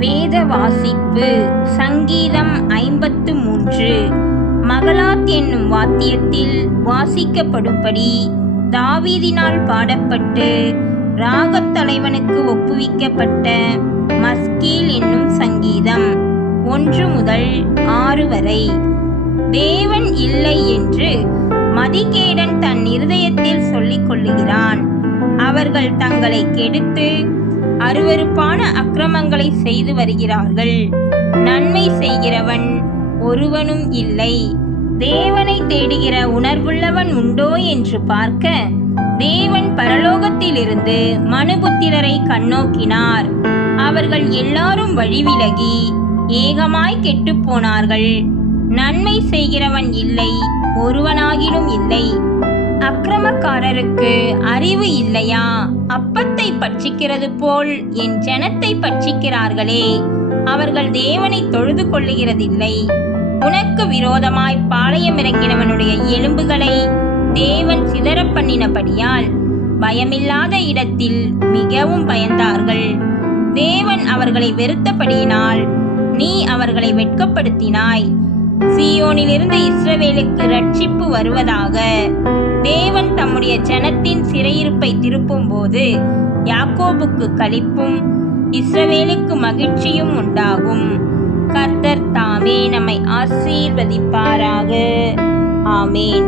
வேத வாசிப்பு. சங்கீதம் 53. மகளாத் என்னும் வாத்தியத்தில் வாசிக்கப்படும்படி தாவீதினால் பாடப்பட்டு ராகத் தலைவனுக்கு ஒப்புவிக்கப்பட்ட மஸ்கீல் என்னும் சங்கீதம் 1 முதல் 6 வரை. தேவன் இல்லை என்று மதிகேடன் தன் இருதயத்தில் சொல்லிக் கொள்ளுகிறான். அவர்கள் தங்களை கெடுத்து அருவருப்பான அக்கிரமங்களை செய்து வருகிறார்கள். நன்மை செய்கிறவன் ஒருவனும் இல்லை. தேவனை தேடுகிற உணர்வுள்ளவன் உண்டோ என்று பார்க்க தேவன் பரலோகத்திலிருந்து மனுபுத்திரரை கண்ணோக்கினார். அவர்கள் எல்லாரும் வழிவிலகி ஏகமாய் கெட்டுப்போனார்கள். நன்மை செய்கிறவன் இல்லை, ஒருவனாகிலும் இல்லை. அக்கிரமக்காரருக்கு அறிவு இல்லையா? அப்பத்தை பட்சிக்கிறது போல் என் ஜனத்தை பட்சிக்கிறார்களே. அவர்கள் தேவனை தொழுது கொள்ளுகிறதில்லை. உனக்கு விரோதமாய் பாளையம் இறங்கினவனுடைய எலும்புகளை தேவன் சிதற பண்ணினபடியால் பயமில்லாத இடத்தில் மிகவும் பயந்தார்கள். தேவன் அவர்களை வெறுத்தபடியினால் நீ அவர்களை வெட்கப்படுத்தினாய். சீயோனிலிருந்து இஸ்ரவேலுக்கு இரட்சிப்பு வருவதாக. தேவன் தம்முடைய ஜனத்தின் சிறையிருப்பை திருப்பும் போது யாக்கோபுக்கு களிப்பும் இஸ்ரவேலுக்கு மகிழ்ச்சியும் உண்டாகும். கர்த்தர் தாமே நம்மை ஆசீர்வதிப்பாராக. ஆமேன்.